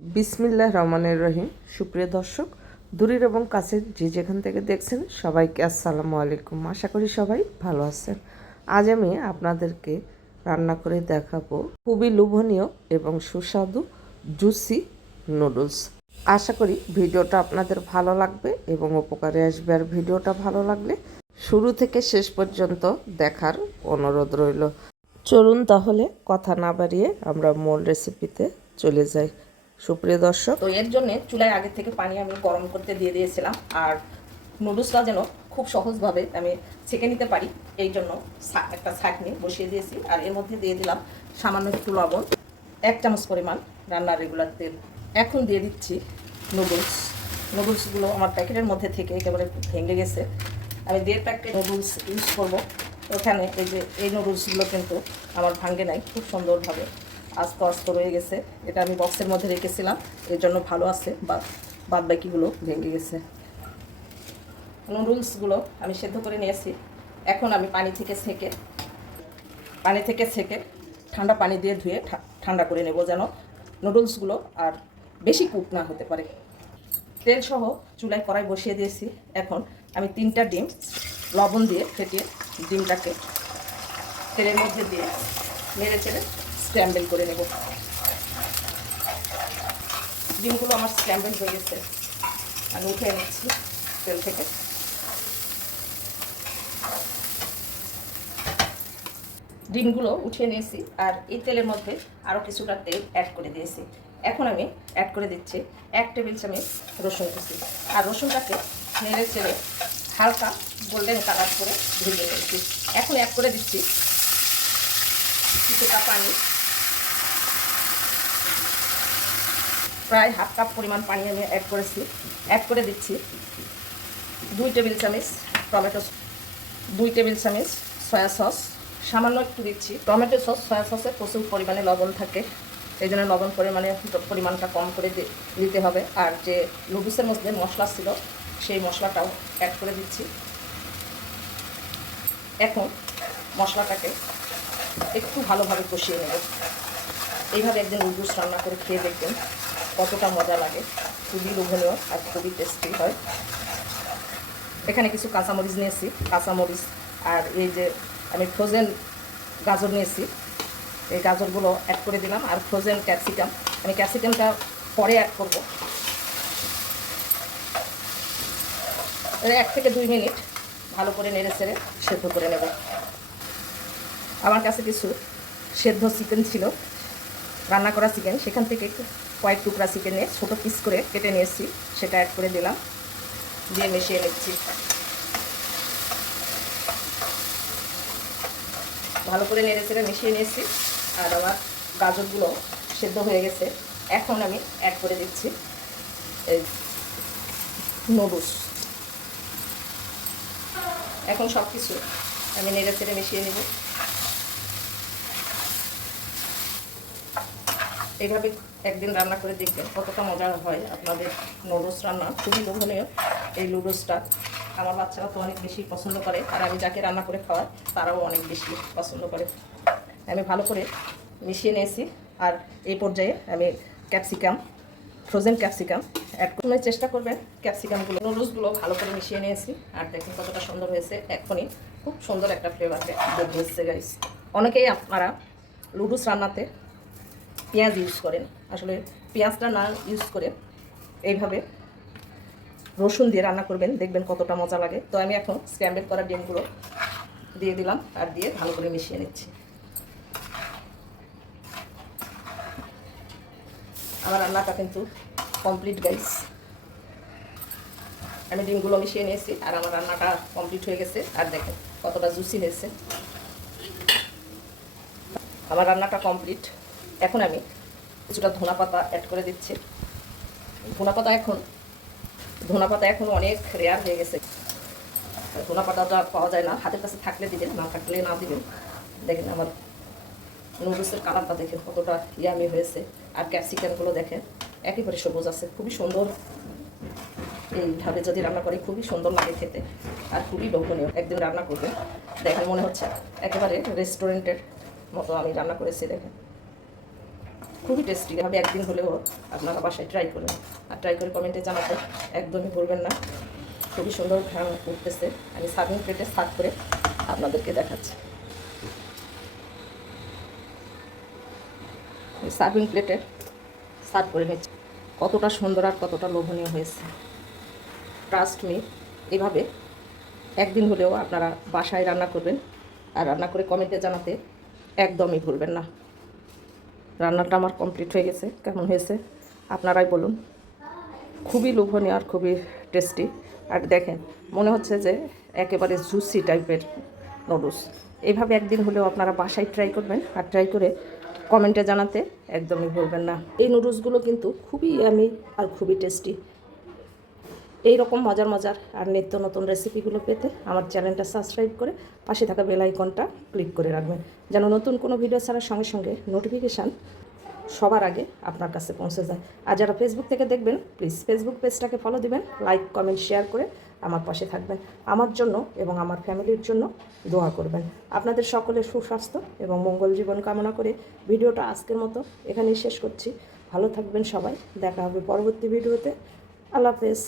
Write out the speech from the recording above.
বিসমিল্লাহ রহমানের রহিম। সুপ্রিয় দর্শক, দূরের এবং কাছের যে যেখান থেকে দেখছেন সবাইকে আসসালামু আলাইকুম। আশা করি সবাই ভালো আছেন। আজ আমি আপনাদেরকে রান্না করে দেখাবো খুবই লোভনীয় এবং সুস্বাদু জুসি নুডলস। আশা করি ভিডিওটা আপনাদের ভালো লাগবে এবং উপকারে আসবে। আর ভিডিওটা ভালো লাগলে শুরু থেকে শেষ পর্যন্ত দেখার অনুরোধ রইল। চলুন তাহলে কথা না বাড়িয়ে আমরা মূল রেসিপিতে চলে যাই। সুপ্রিয় দর্শক। তো এর জন্য চুলায় আগে থেকে পানি আমি গরম করতে দিয়ে দিয়েছিলাম। আর নুডলসটা যেন খুব সহজভাবে আমি ছেঁকে নিতে পারি, এই জন্য একটা ছাঁকনি বসিয়ে দিয়েছি। আর এর মধ্যে দিয়ে দিলাম সামান্য একটু লবণ, এক চামচ পরিমাণ রান্নার রেগুলার তেল এখন দিয়ে দিচ্ছি নুডলস। নুডলসগুলো আমার প্যাকেটের মধ্যে থেকে একেবারে ভেঙে গেছে। আমি দেড় প্যাকেট নুডলস ইউজ করব। ওখানে এই যে, এই নুডলসগুলো কিন্তু আমার ভাঙ্গে নাই, খুব সুন্দরভাবে। আস্তে আস্তে রয়ে গেছে। এটা আমি বক্সের মধ্যে রেখেছিলাম। এর জন্য ভালো আছে বা বাদ বাকিগুলো ভেঙে গেছে। নুডলসগুলো আমি সেদ্ধ করে নিয়েছি। এখন আমি পানি থেকে ছেঁকে পানি থেকে ছেঁকে ঠান্ডা পানি দিয়ে ধুয়ে ঠান্ডা করে নেব যেন নুডলসগুলো আর বেশি কুক না হতে পারে। তেল সহ চুলায় কড়াই বসিয়ে দিয়েছি। এখন আমি তিনটা ডিম লবণ দিয়ে ফেটিয়ে ডিমটাকে তেলের মধ্যে দিয়ে নেড়ে চেড়ে স্ক্র্যাম্বেল করে নেব। ডিমগুলো আমার স্ক্র্যাম্বেল হয়ে গেছে। আমি উঠে নিচ্ছি তেল থেকে। ডিমগুলো উঠিয়ে নিয়েছি আর এই তেলের মধ্যে আরও কিছুটা তেল অ্যাড করে দিয়েছি। এখন আমি অ্যাড করে দিচ্ছি এক টেবিল চামচ রসুন কুচি। আর রসুনটাকে নেড়ে চেড়ে হালকা গোল্ডেন কালার করে ভেজে নিয়েছি। এখন অ্যাড করে দিচ্ছি কিছুটা পানি। প্রায় হাফ কাপ পরিমাণ পানি আমি অ্যাড করেছি। অ্যাড করে দিচ্ছি দুই টেবিল চামচ টমেটো দুই টেবিল চামচ সয়া সস সামান্য একটু দিচ্ছি। টমেটো সস সয়া সসে প্রচুর পরিমাণে লবণ থাকে। এই জন্য লবণ পরিমাণে পরিমাণটা কম করে দিতে হবে। আর যে নুডলসের মধ্যে মশলা ছিল, সেই মশলাটাও অ্যাড করে দিচ্ছি। এখন মশলাটাকে একটু ভালোভাবে কষিয়ে নেব। এইভাবে একদিন নুডলস রান্না করে খেয়ে দেখবেন। কতটা মজা লাগে। খুবই লোভনীয় আর খুবই টেস্টি হয়। এখানে কিছু কাঁচামরিচ নিয়েছি, কাঁচামরিচ আর এই যে আমি ফ্রোজেন গাজর নিয়েছি। এই গাজরগুলো অ্যাড করে দিলাম আর ফ্রোজেন ক্যাপসিকাম আমি ক্যাপসিকামটা পরে অ্যাড করব। এক থেকে দুই মিনিট ভালো করে নেড়ে চেড়ে সেদ্ধ করে নেব। আমার কাছে কিছু সেদ্ধ চিকেন ছিল। রান্না করা চিকেন, সেখান থেকে কয়েক টুকরা চিকেনে ছোটো পিস করে কেটে নিয়েছি সেটা অ্যাড করে দিলাম। দিয়ে মিশিয়ে নিচ্ছি। ভালো করে নেড়ে চেড়ে মিশিয়ে নিয়েছি। আর আমার গাজরগুলো সেদ্ধ হয়ে গেছে। এখন আমি অ্যাড করে দিচ্ছি নুডলস এখন সব কিছু আমি নেড়ে চেড়ে মিশিয়ে নেব। এইভাবে একদিন রান্না করে দেখবেন কতটা মজার হয় আপনাদের নুডলস রান্না, খুবই লোভনীয় এই নুডলসটা। আমার বাচ্চারা তো অনেক বেশি পছন্দ করে, আর আমি যাকে রান্না করে খাওয়াই, তারাও অনেক বেশি পছন্দ করে। আমি ভালো করে মিশিয়ে নিয়েছি, আর এই পর্যায়ে আমি ক্যাপসিকাম ফ্রোজেন ক্যাপসিকাম অ্যাড করার চেষ্টা করবেন ক্যাপসিকামগুলো, নুডলসগুলো ভালো করে মিশিয়ে নিয়েছি, আর দেখুন কতটা সুন্দর হয়েছে। এখনই খুব সুন্দর একটা ফ্লেভার বের হচ্ছে গাইস অনেকেই আপনারা লুডুস রান্নাতে পেঁয়াজ ইউজ করেন। আসলে পেঁয়াজটা না ইউজ করে এইভাবে রসুন দিয়ে রান্না করবেন, দেখবেন কতটা মজা লাগে। তো আমি এখন স্ক্র্যাম্বেল করা ডিমগুলো দিয়ে দিলাম আর দিয়ে ভালো করে মিশিয়ে নিচ্ছি। আমার রান্নাটা কিন্তু কমপ্লিট গাইস আমি ডিমগুলো মিশিয়ে নিয়েছি আর আমার রান্নাটা কমপ্লিট হয়ে গেছে। আর দেখেন কতটা জুসি হয়েছে। আমার রান্নাটা কমপ্লিট এখন আমি কিছুটা ধনা পাতা অ্যাড করে দিচ্ছি। ধনা পাতা এখন ধনা পাতা এখন অনেক রেয়ার হয়ে গেছে। ধনা পাতাটা পাওয়া যায় না। হাতের কাছে থাকলে দিবেন, না থাকলে না দিবেন। দেখেন আমার নুডলসের কালারটা দেখেন কতটা ইয়ামি হয়েছে। আর ক্যাপসিকামগুলো দেখেন, একেবারে সবুজ আছে। খুবই সুন্দর। এইভাবে যদি রান্না করে, খুবই সুন্দর লাগে খেতে। আর খুবই লোভনীয়। একদিন রান্না করবে দেখেন মনে হচ্ছে একেবারে রেস্টুরেন্টের মতো আমি রান্না করেছি, দেখেন। খুবই টেস্টি এভাবে একদিন হলেও আপনারা বাসায় ট্রাই করবেন আর ট্রাই করে কমেন্টে জানাতে একদমই ভুলবেন না। খুবই সুন্দর ঘ্রাণ উঠতেছে। আমি সার্ভিং প্লেটে সার্ভ করে আপনাদেরকে দেখাচ্ছি। সার্ভিং প্লেটে সার্ভ করে নিচ্ছি। কতটা সুন্দর আর কতটা লোভনীয় হয়েছে। ট্রাস্ট মি এভাবে একদিন হলেও আপনারা বাসায় রান্না করবেন। আর রান্না করে কমেন্টে জানাতে একদমই ভুলবেন না। রান্নাটা আমার কমপ্লিট হয়ে গেছে, কেমন হয়েছে আপনারাই বলুন। খুবই লোভনীয় আর খুবই টেস্টি। আর দেখেন, মনে হচ্ছে যে একেবারে জুসি টাইপের নুডলস। এভাবে একদিন হলেও আপনারা বাসায় ট্রাই করবেন আর ট্রাই করে কমেন্টে জানাতে একদমই ভুলবেন না। এই নুডলসগুলো কিন্তু খুবই আমি আর খুবই টেস্টি। এই রকম মজার মজার আর নিত্য নতুন রেসিপিগুলো পেতে আমার চ্যানেলটা সাবস্ক্রাইব করে পাশে থাকা বেল আইকনটা ক্লিক করে রাখবেন, যেন নতুন কোনো ভিডিও ছাড়ার সঙ্গে সঙ্গে নোটিফিকেশান সবার আগে আপনার কাছে পৌঁছে যায়। আর যারা ফেসবুক থেকে দেখবেন প্লিজ ফেসবুক পেজটাকে ফলো দিবেন লাইক কমেন্ট শেয়ার করে আমার পাশে থাকবেন। আমার জন্য এবং আমার ফ্যামিলির জন্য দোয়া করবেন। আপনাদের সকলের সুস্বাস্থ্য এবং মঙ্গল জীবন কামনা করে ভিডিওটা আজকের মতো এখানেই শেষ করছি। ভালো থাকবেন সবাই, দেখা হবে পরবর্তী ভিডিওতে আল্লাহ হাফেজ।